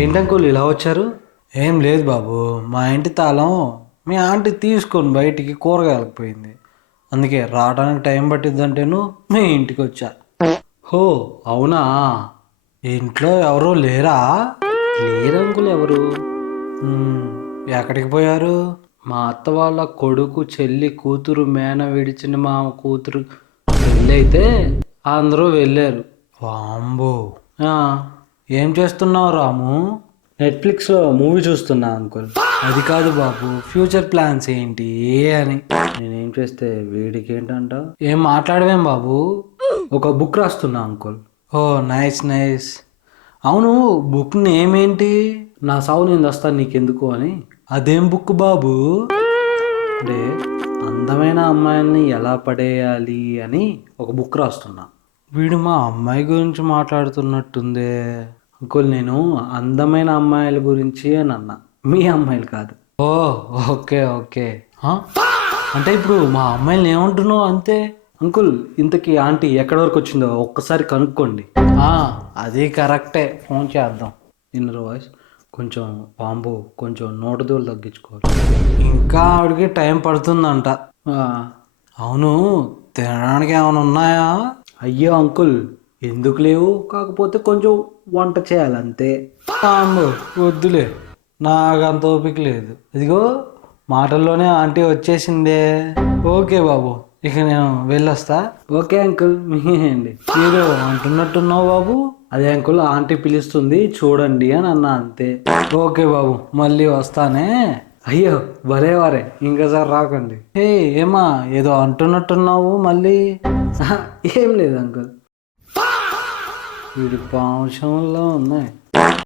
ఏంటంకుల్ ఇలా వచ్చారు? ఏం లేదు బాబు, మా ఇంటి తాళం మీ ఆంటీ తీసుకొని బయటికి కూరగాయలకు పోయింది. అందుకే రావడానికి టైం పట్టిద్దంటేను మీ ఇంటికి వచ్చా. హో అవునా, ఇంట్లో ఎవరు లేరా? లేరంకుల్ ఎవరు. "మ్మ్, ఎక్కడికి పోయారు? మా అత్త వాళ్ళ కొడుకు చెల్లి కూతురు మేన విడిచిన మా కూతురు పెళ్ళి అయితే అందరూ వెళ్ళారు. వాంబో. ఆ, ఏం చేస్తున్నావు రాము? నెట్ఫ్లిక్స్లో మూవీ చూస్తున్నా అంకుల్. అది కాదు బాబు, ఫ్యూచర్ ప్లాన్స్ ఏంటి అని. నేనేం చేస్తే వీడికి ఏంటంట? ఏం మాట్లాడవేం బాబు? ఒక బుక్ రాస్తున్నా అంకుల్. ఓ నైస్ నైస్. అవును, బుక్ నేమ్ ఏంటి? నా సావు నేను వస్తాను నీకెందుకు అని. అదేం బుక్ బాబు? అంటే అందమైన అమ్మాయిల్ని ఎలా పడేయాలి అని ఒక బుక్ రాస్తున్నా. వీడు మా అమ్మాయి గురించి మాట్లాడుతున్నట్టుందే. అంకుల్ నేను అందమైన అమ్మాయిల గురించి అని అన్నా, మీ అమ్మాయిలు కాదు. ఓ ఓకే ఓకే. ఆ? అంటే ఇప్పుడు మా అమ్మాయిని ఏమంటున్నావు అంతే. అంకుల్ ఇంతకీ ఆంటీ ఎక్కడి వరకు వచ్చిందో ఒక్కసారి కనుక్కోండి. అది కరెక్టే, ఫోన్ చేద్దాం. ఇన్నర్ వాయిస్ కొంచెం బాంబు, కొంచెం నోటు దూలు తగ్గించుకోవాలి. ఇంకా ఆవిడకి టైం పడుతుందంట. అవును, తినడానికి ఏమైనా ఉన్నాయా? అయ్యో అంకుల్ ఎందుకు లేవు, కాకపోతే కొంచెం వంట చేయాలంతే. బాంబు వద్దులే, నాకంత ఓపిక లేదు. ఇదిగో మాటల్లోనే ఆంటీ వచ్చేసిందే. ఓకే బాబు, ఇక నేను వెళ్ళొస్తా. ఓకే అంకుల్, మీయండి. మీరు అంటున్నట్టున్నావు బాబు. అదే అంకుల్ ఆంటీ పిలుస్తుంది చూడండి అని అన్నా అంతే. ఓకే బాబు, మళ్ళీ వస్తానే. అయ్యో భలేవారే, ఇంకోసారి రాకండి. ఏమా ఏదో అంటున్నట్టున్నావు మళ్ళీ? ఏం లేదు అంకుల్, వీడి పాంశంలో ఉన్నాయి.